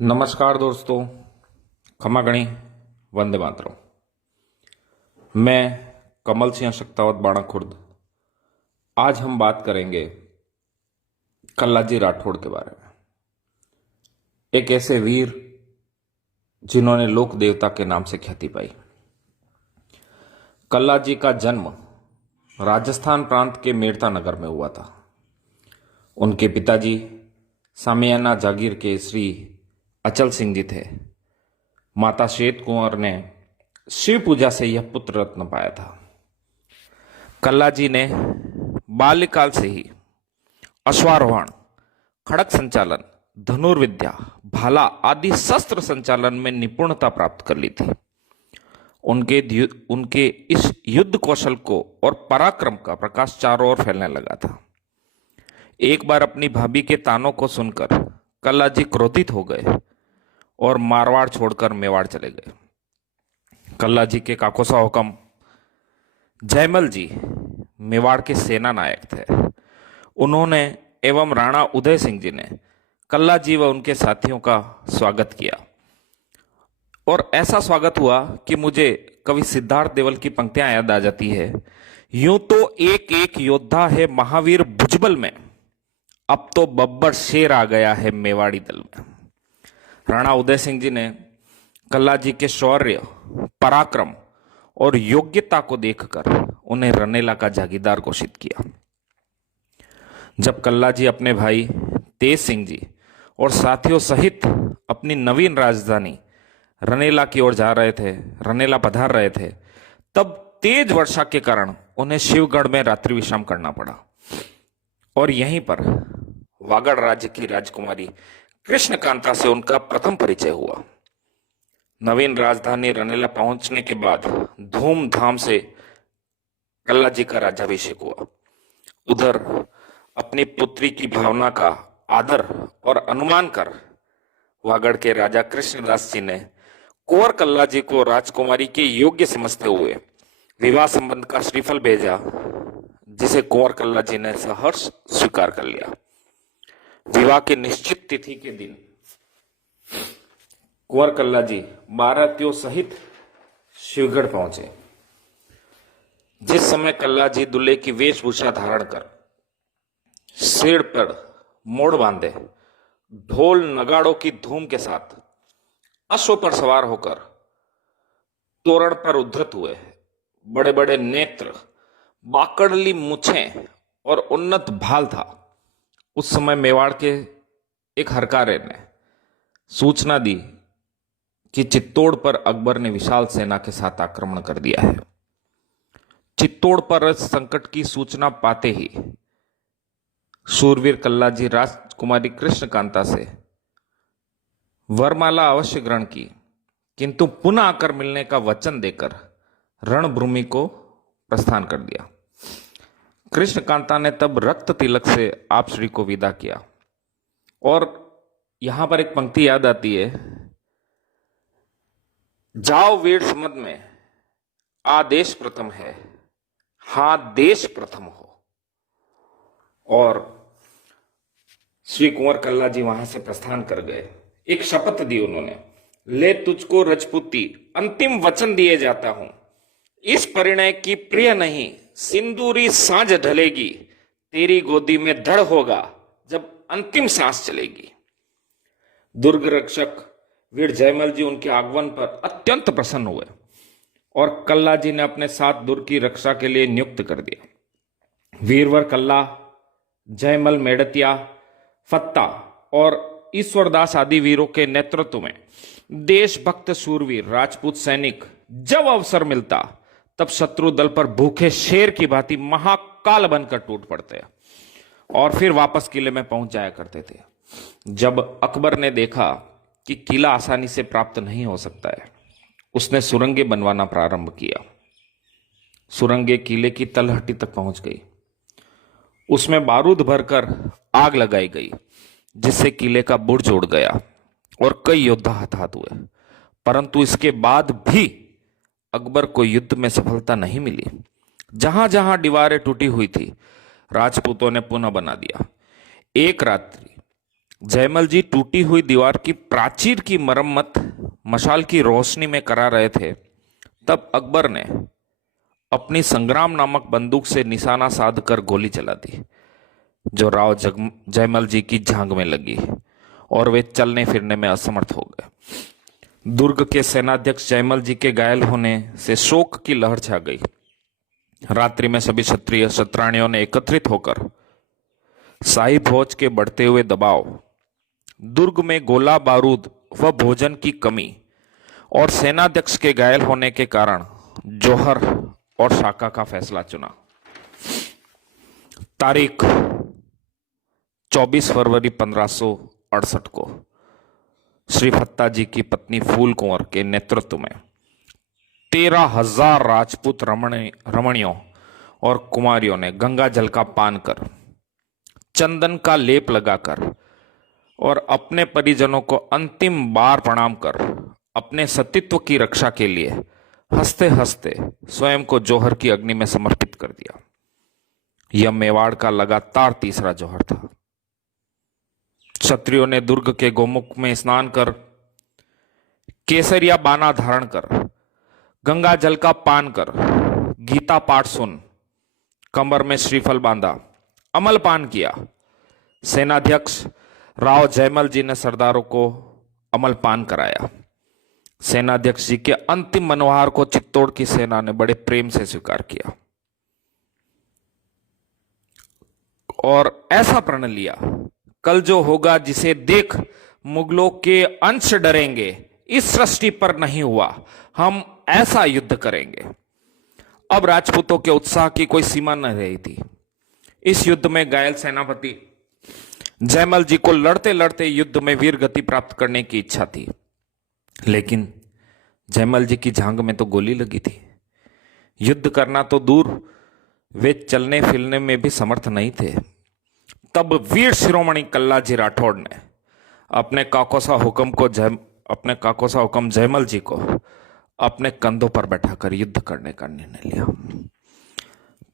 नमस्कार दोस्तों, खमा गणी, वंदे मातरम। मैं कमल सिंह शक्तावत बाणा खुर्द। आज हम बात करेंगे कल्लाजी राठौड़ के बारे में। एक ऐसे वीर जिन्होंने लोक देवता के नाम से ख्याति पाई। कल्लाजी का जन्म राजस्थान प्रांत के मेड़ता नगर में हुआ था। उनके पिताजी सामियाना जागीर के श्री अचल सिंह जी थे। माता श्वेत कुंवर ने शिव पूजा से यह पुत्र रत्न पाया था। कल्लाजी ने बाल्यकाल से ही अश्वारोहण, खड़क संचालन, धनुर्विद्या, भाला आदि शस्त्र संचालन में निपुणता प्राप्त कर ली थी। उनके इस युद्ध कौशल को और पराक्रम का प्रकाश चारों ओर फैलने लगा था। एक बार अपनी भाभी के तानों को सुनकर कल्लाजी क्रोधित हो गए और मारवाड़ छोड़कर मेवाड़ चले गए। कल्लाजी के काकोसा हुकम जयमल जी मेवाड़ के सेना नायक थे। उन्होंने एवं राणा उदय सिंह जी ने कल्लाजी व उनके साथियों का स्वागत किया और ऐसा स्वागत हुआ कि मुझे कवि सिद्धार्थ देवल की पंक्तियां याद आ जाती है। यूं तो एक एक योद्धा है महावीर भुजबल में, अब तो बब्बर शेर आ गया है मेवाड़ी दल में। राणा उदय सिंह जी ने कल्लाजी के शौर्य, पराक्रम और योग्यता को देखकर उन्हें रनेला का जागीरदार घोषित किया। जब कल्लाजी अपने भाई तेज सिंह जी और साथियों सहित अपनी नवीन राजधानी रनेला की ओर जा रहे थे, रनेला पधार रहे थे, तब तेज वर्षा के कारण उन्हें शिवगढ़ में रात्रि विश्राम करना पड़ा और यहीं पर वागड़ राज्य की राजकुमारी कृष्णकांता से उनका प्रथम परिचय हुआ। नवीन राजधानी रनेला पहुंचने के बाद धूमधाम से कल्लाजी का राज्याभिषेक हुआ। उधर अपनी पुत्री की भावना का आदर और अनुमान कर वागड़ के राजा कृष्णदास जी ने कुंवर कल्लाजी को राजकुमारी के योग्य समझते हुए विवाह संबंध का श्रीफल भेजा, जिसे कुंवर कल्लाजी ने सहर्ष स्वीकार कर लिया। विवाह की निश्चित तिथि के दिन कुंवर कल्लाजी बारातियों सहित शिवगढ़ पहुंचे। जिस समय कल्लाजी दूल्हे की वेशभूषा धारण कर सिर पर मोड़ बांधे, ढोल नगाड़ों की धूम के साथ अश्व पर सवार होकर तोरण पर उद्धृत हुए, बड़े बड़े नेत्र, बाकड़ली मूछें और उन्नत भाल था। उस समय मेवाड़ के एक हरकारे ने सूचना दी कि चित्तौड़ पर अकबर ने विशाल सेना के साथ आक्रमण कर दिया है। चित्तौड़ पर इस संकट की सूचना पाते ही शूरवीर कल्लाजी राजकुमारी कृष्णकांता से वरमाला अवश्य ग्रहण की, किंतु पुनः आकर मिलने का वचन देकर रणभूमि को प्रस्थान कर दिया। कृष्णकांता ने तब रक्त तिलक से आप श्री को विदा किया और यहां पर एक पंक्ति याद आती है, जाओ वीर समद में आदेश प्रथम है, हां देश प्रथम हो। और श्री कुंवर कल्लाजी वहां से प्रस्थान कर गए। एक शपथ दी उन्होंने, ले तुझको रजपूती अंतिम वचन दिए जाता हूं, इस परिणय की प्रिय नहीं सिंदूरी सांझ ढलेगी, तेरी गोदी में धड़ होगा जब अंतिम सांस चलेगी। दुर्ग रक्षक वीर जयमल जी उनके आगमन पर अत्यंत प्रसन्न हुए और कल्लाजी ने अपने साथ दुर्ग की रक्षा के लिए नियुक्त कर दिया। वीरवर कल्ला, जयमल मेड़तिया, फत्ता और ईश्वरदास आदि वीरों के नेतृत्व में देशभक्त शूरवीर राजपूत सैनिक जब अवसर मिलता तब शत्रु दल पर भूखे शेर की भांति महाकाल बनकर टूट पड़ते और फिर वापस किले में पहुंच जाया करते थे। जब अकबर ने देखा कि किला आसानी से प्राप्त नहीं हो सकता है, उसने सुरंगें बनवाना प्रारंभ किया। सुरंगें किले की तलहटी तक पहुंच गई। उसमें बारूद भरकर आग लगाई गई, जिससे किले का बुर्ज उड़ गया और कई योद्धा हताहत हुए। परंतु इसके बाद भी अकबर को युद्ध में सफलता नहीं मिली। जहां जहां दीवारें टूटी हुई थी, राजपूतों ने पुनः बना दिया। एक रात्रि जयमल जी टूटी हुई दीवार की प्राचीर की मरम्मत मशाल की रोशनी में करा रहे थे, तब अकबर ने अपनी संग्राम नामक बंदूक से निशाना साध कर गोली चला दी, जो राव जयमल जी की जांघ में लगी और वे चलने फिरने में असमर्थ हो गए। दुर्ग के सेनाध्यक्ष जयमल जी के घायल होने से शोक की लहर छा गई। रात्रि में सभी क्षत्रिय क्षत्राणियों ने एकत्रित होकर शाही फौज के बढ़ते हुए दबाव, दुर्ग में गोला बारूद व भोजन की कमी और सेनाध्यक्ष के घायल होने के कारण जौहर और शाका का फैसला चुना। तारीख 24 फरवरी 1568 को श्री फत्ता जी की पत्नी फूल कुंवर के नेतृत्व में 13,000 राजपूत रमणियों और कुमारियों ने गंगा जल का पान कर, चंदन का लेप लगाकर और अपने परिजनों को अंतिम बार प्रणाम कर अपने सतीत्व की रक्षा के लिए हंसते हंसते स्वयं को जौहर की अग्नि में समर्पित कर दिया। यह मेवाड़ का लगातार तीसरा जौहर था। क्षत्रियों ने दुर्ग के गोमुख में स्नान कर, केसरिया बाना धारण कर, गंगा जल का पान कर, गीता पाठ सुन, कमर में श्रीफल बांधा, अमल पान किया। सेनाध्यक्ष राव जयमल जी ने सरदारों को अमल पान कराया। सेनाध्यक्ष जी के अंतिम मनोहार को चित्तौड़ की सेना ने बड़े प्रेम से स्वीकार किया और ऐसा प्रण लिया, कल जो होगा जिसे देख मुगलों के अंश डरेंगे, इस सृष्टि पर नहीं हुआ, हम ऐसा युद्ध करेंगे। अब राजपूतों के उत्साह की कोई सीमा न रही थी। इस युद्ध में घायल सेनापति जयमल जी को लड़ते लड़ते युद्ध में वीर गति प्राप्त करने की इच्छा थी, लेकिन जयमल जी की जांघ में तो गोली लगी थी। युद्ध करना तो दूर, वे चलने फिरने में भी समर्थ नहीं थे। तब वीर शिरोमणि कल्लाजी राठौड़ ने अपने काकोसा हुक्म जयमल जी को अपने कंधों पर बैठाकर युद्ध करने का निर्णय लिया।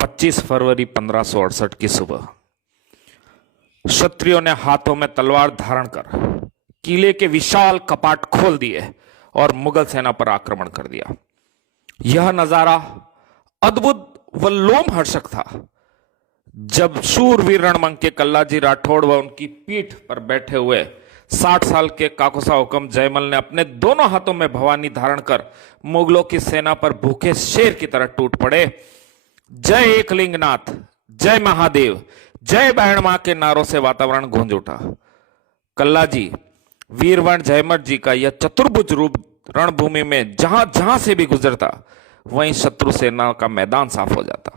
25 फरवरी 1568 की सुबह क्षत्रियों ने हाथों में तलवार धारण कर किले के विशाल कपाट खोल दिए और मुगल सेना पर आक्रमण कर दिया। यह नजारा अद्भुत व लोमहर्षक था। जब शूरवीर रणमंके कल्लाजी राठौड़ व उनकी पीठ पर बैठे हुए 60 साल के काकोसा हुक्म जयमल ने अपने दोनों हाथों में भवानी धारण कर मुगलों की सेना पर भूखे शेर की तरह टूट पड़े। जय एकलिंगनाथ, जय महादेव, जय बहन मां के नारों से वातावरण गूंज उठा। कल्लाजी वीरवन जयमल जी का यह चतुर्भुज रूप रणभूमि में जहां जहां से भी गुजरता, वहीं शत्रु सेना का मैदान साफ हो जाता।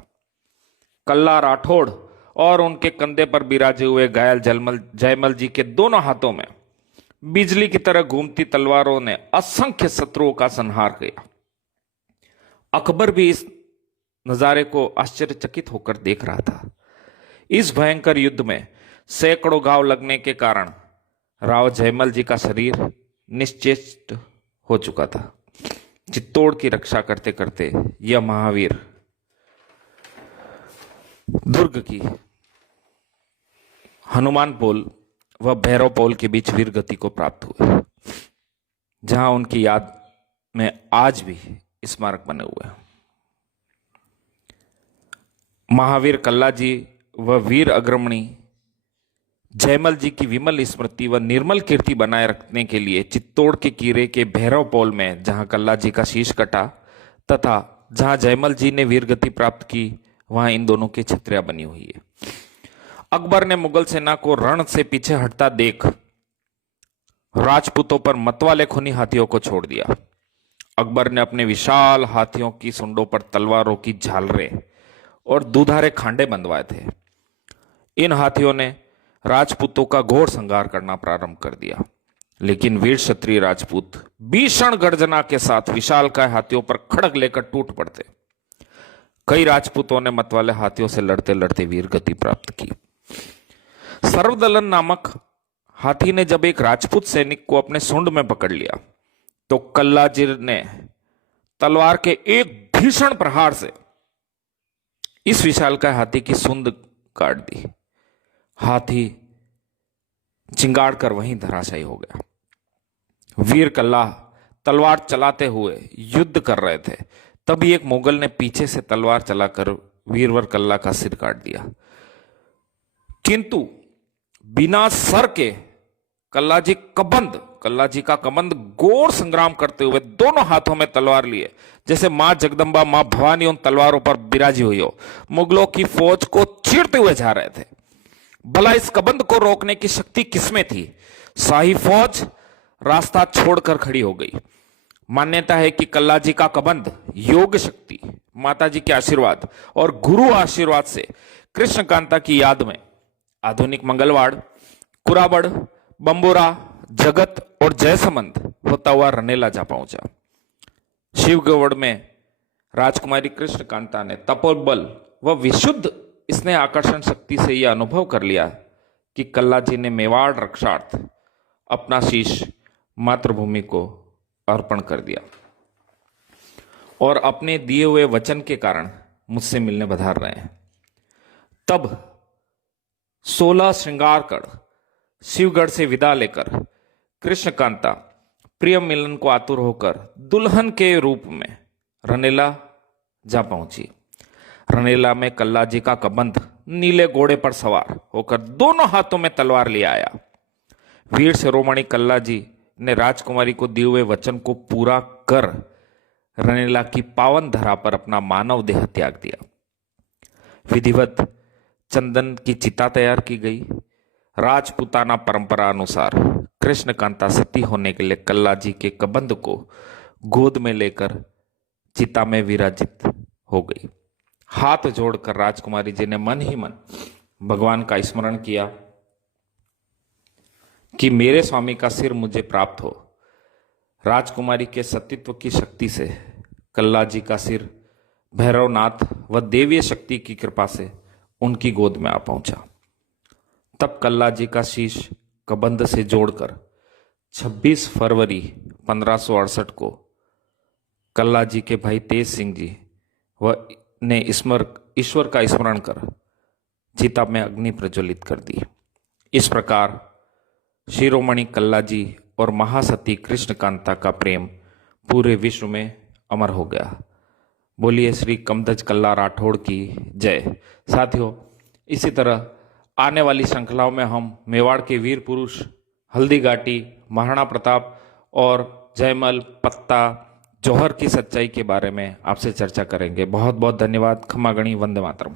कल्ला राठौड़ और उनके कंधे पर बिराजे हुए घायल जयमल जी के दोनों हाथों में बिजली की तरह घूमती तलवारों ने असंख्य शत्रुओं का संहार किया। अकबर भी इस नजारे को आश्चर्यचकित होकर देख रहा था। इस भयंकर युद्ध में सैकड़ों घाव लगने के कारण राव जयमल जी का शरीर निश्चेष्ट हो चुका था। चित्तौड़ की रक्षा करते करते यह महावीर दुर्ग की हनुमान पोल व भैरव पोल के बीच वीर गति को प्राप्त हुए, जहां उनकी याद में आज भी स्मारक बने हुए हैं। महावीर कल्लाजी व वीर अग्रमणी जयमल जी की विमल स्मृति व निर्मल कीर्ति बनाए रखने के लिए चित्तौड़ के कीरे के भैरव पोल में, जहां कल्ला जी का शीश कटा तथा जहां जयमल जी ने वीरगति प्राप्त की, वहां इन दोनों की छत्रियां बनी हुई है। अकबर ने मुगल सेना को रण से पीछे हटता देख राजपूतों पर मतवाले खूनी हाथियों को छोड़ दिया। अकबर ने अपने विशाल हाथियों की सुंडों पर तलवारों की झालरें और दुधारे खांडे बंधवाए थे। इन हाथियों ने राजपूतों का घोर संहार करना प्रारंभ कर दिया, लेकिन वीर क्षत्रिय राजपूत भीषण गर्जना के साथ विशालकाय हाथियों पर खड़ग लेकर टूट पड़ते। कई राजपूतों ने मतवाले हाथियों से लड़ते लड़ते वीर गति प्राप्त की। सर्वदलन नामक हाथी ने जब एक राजपूत सैनिक को अपने सूंड में पकड़ लिया, तो कल्लाजी ने तलवार के एक भीषण प्रहार से इस विशालकाय हाथी की सूंड काट दी। हाथी चिंगाड़ कर वहीं धराशायी हो गया। वीर कल्ला तलवार चलाते हुए युद्ध कर रहे थे, तभी एक मुगल ने पीछे से तलवार चलाकर वीरवर कल्ला का सिर काट दिया। किंतु बिना सर के कल्ला जी का कबंद घोर संग्राम करते हुए दोनों हाथों में तलवार लिए, जैसे मां जगदम्बा मां भवानी उन तलवारों पर बिराजी हुई हो, मुगलों की फौज को चीरते हुए जा रहे थे। भला इस कबंद को रोकने की शक्ति किसमें थी? शाही फौज रास्ता छोड़कर खड़ी हो गई। मान्यता है कि कल्ला जी का कबंद योग शक्ति, माता जी के आशीर्वाद और गुरु आशीर्वाद से कृष्णकांता की याद में आधुनिक मंगलवाड़, कुराबड़, बंबोरा, जगत और जयसमंद होता हुआ रनेला जा पहुंचा। शिवगढ़ में राजकुमारी कृष्णकांता ने तपोबल व विशुद्ध स्नेह आकर्षण शक्ति से यह अनुभव कर लिया कि कल्ला जी ने मेवाड़ रक्षार्थ अपना शीश मातृभूमि को अर्पण कर दिया और अपने दिए हुए वचन के कारण मुझसे मिलने पधार रहे हैं। तब 16 श्रृंगार कर शिवगढ़ से विदा लेकर कृष्णकांता प्रिय मिलन को आतुर होकर दुल्हन के रूप में रनेला जा पहुंची। रनेला में कल्ला जी का कबंद नीले घोड़े पर सवार होकर दोनों हाथों में तलवार ले आया। वीर शिरोमणि कल्ला जी ने राजकुमारी को दिए हुए वचन को पूरा कर रनेला की पावन धरा पर अपना मानव देह त्याग दिया। विधिवत चंदन की चिता तैयार की गई। राजपूताना परंपरा अनुसार कृष्णकांता सती होने के लिए कल्ला जी के कबंद को गोद में लेकर चिता में विराजित हो गई। हाथ जोड़कर राजकुमारी जी ने मन ही मन भगवान का स्मरण किया कि मेरे स्वामी का सिर मुझे प्राप्त हो। राजकुमारी के सतीत्व की शक्ति से कल्ला जी का सिर भैरवनाथ व देवीय शक्ति की कृपा से उनकी गोद में आ पहुंचा। तब कल्ला जी का शीश कबंद से जोड़कर 26 फरवरी 1568 को कल्ला जी के भाई तेज सिंह जी व ने ईश्वर का स्मरण कर चिता में अग्नि प्रज्वलित कर दी। इस प्रकार शिरोमणि कल्ला जी और महासती कृष्णकांता का प्रेम पूरे विश्व में अमर हो गया। बोलिए श्री कमदज कल्ला राठौड़ की जय। साथियों, इसी तरह आने वाली श्रृंखलाओं में हम मेवाड़ के वीर पुरुष हल्दी घाटी, महाराणा प्रताप और जयमल, पत्ता, जौहर की सच्चाई के बारे में आपसे चर्चा करेंगे। बहुत बहुत धन्यवाद। खमा गणी, वंदे मातरम।